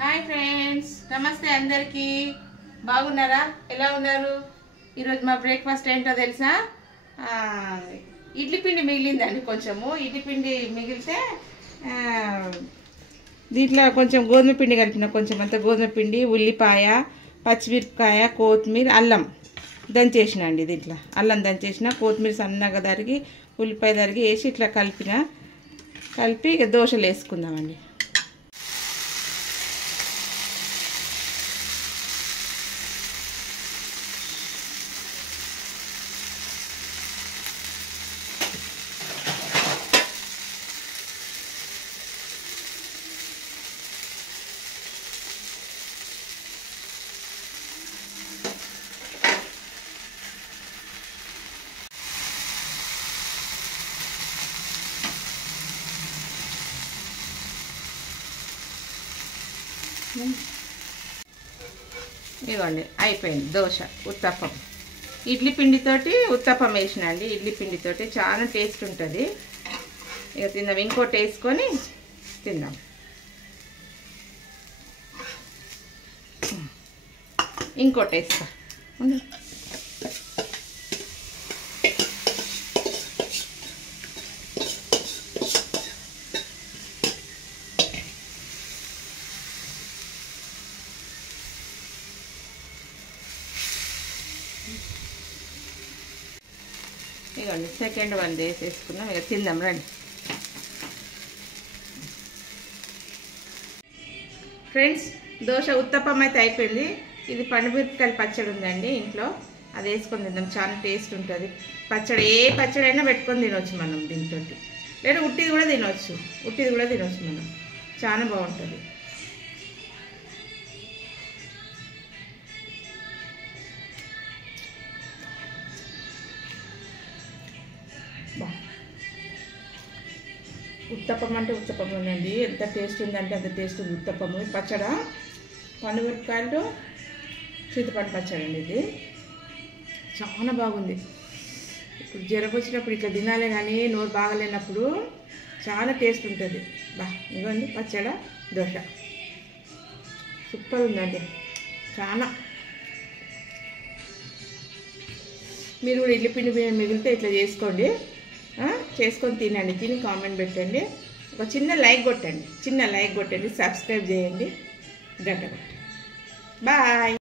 Hi friends, నమస్తే అందరికీ. బాగున్నారా? ఎలా ఉన్నారు? ఈరోజు మా బ్రేక్ఫాస్ట్ ఏంటో తెలుసా? ఇడ్లీ పిండి మిగిలిందండి. కొంచెము ఇడ్లీ పిండి మిగిలితే దీంట్లో కొంచెం గోధుమ పిండి కలిపిన, కొంచెం అంత గోధుమ పిండి, ఉల్లిపాయ, పచ్చిమిరపకాయ, కొత్తిమీర, అల్లం దంచేసిన అండి. దీంట్లో అల్లం దంచేసిన, కొత్తిమీర సన్నగా తరిగి, ఉల్లిపాయ తరిగి వేసి ఇట్లా కలిపి ఇక దోశలు వేసుకుందామండి. ఇవ్వండి, అయిపోయింది దోశ. ఉత్తప్పం ఇడ్లీ పిండితోటి ఉత్తప్పం వేసిన అండి. ఇడ్లీ పిండితోటి చాలా టేస్ట్ ఉంటుంది. ఇక తిందాం, ఇంకోటి వేసుకొని తిందాం. ఇంకోటి వేస్తా. ఇవ్వండి, సెకండ్ వన్ వేసేసుకున్నాం. ఇక తిందాం రండి. ఫ్రెండ్స్, దోశ ఉత్తప్పం అయితే అయిపోయింది. ఇది పండుమిరపకాయల పచ్చడి ఉందండి ఇంట్లో, అది వేసుకొని తిందాం. చాలా టేస్ట్ ఉంటుంది. పచ్చడి ఏ పచ్చడి అయినా పెట్టుకొని తినవచ్చు మనం దీంతో, లేదా ఉట్టిది కూడా తినవచ్చు మనం. చాలా బాగుంటుంది. ఉత్తప్పం అంటే ఉత్తప్పం అండి. ఎంత టేస్ట్ ఉందంటే అంత టేస్ట్ ఉంది ఉత్తప్పము. పచ్చడ పండుమిరపకాయలు, చింతపండు పచ్చడి అండి. ఇది చాలా బాగుంది. ఇప్పుడు జ్వరం వచ్చినప్పుడు ఇట్లా తినాలే, కానీ నోరు బాగలేనప్పుడు చాలా టేస్ట్ ఉంటుంది. ఇవ్వండి పచ్చడ, దోశ సూపర్ ఉందండి. చాలా మీరు కూడా ఇడ్లీ పిండి మిగిలితే ఇట్లా చేసుకొని తినండి. తిని కామెంట్ పెట్టండి. ఒక చిన్న లైక్ కొట్టండి, సబ్స్క్రైబ్ చేయండి, గంట కొట్టండి. బాయ్.